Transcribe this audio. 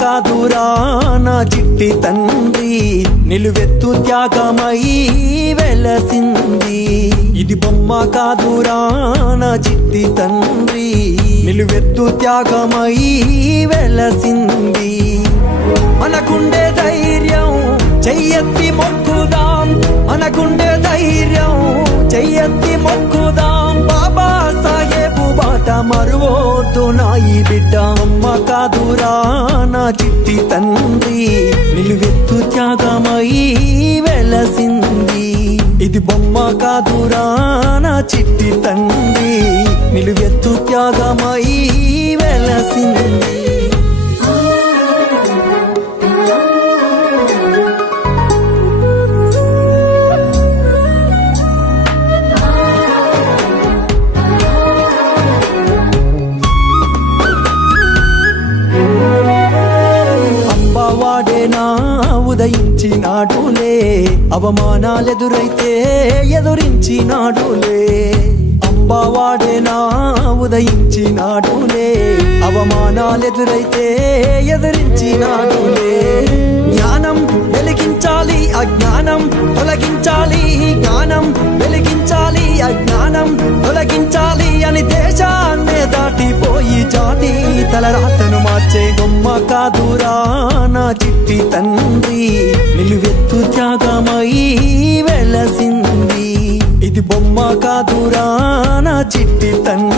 కాదురా నా చిట్టి తండ్రి, నిలువెత్తు త్యాగమై వెలసింది. ఇది బొమ్మ కాదురా నా చిట్టి తండ్రి, నిలువెత్తు త్యాగమై వెలసింది. మనకుండే ధైర్యం చెయ్యెత్తి మొక్కుదాం, మనకుండే ధైర్యం చెయ్యెత్తి మొక్కుదాం. బాబా సాహెబు బాట మరువోద్దు నా ఈ బిడ్డ. అమ్మ కాదురా నా చిట్టి తండ్రి, నిలువెత్తు త్యాగమై వెలసింది. ఇది బొమ్మ కాదురా నా చిట్టి తండ్రి, నిలువెత్తు త్యాగమై వెలసింది. వాడేనా ఉదయించినాడులే, అవమానాలెదురైతే ఎదురించినాడులే. అంబావాడేనా ఉదయించినాడులే, అవమానాలెదురైతే ఎదురించినాడులే. జ్ఞానం వెలిగించాలి, అజ్ఞానం తొలగించాలి, జ్ఞానం వెలిగించాలి, అజ్ఞానం తొలగించాలి అని దేశాన్నే దాటిపోయి జాతి తలరాతను మార్చే బొమ్మ కాదురా నా చిట్టి తండ్రి, నిలువెత్తు త్యాగమై వెలసింది. ఇది బొమ్మ కాదురా నా చిట్టి తండ్రి.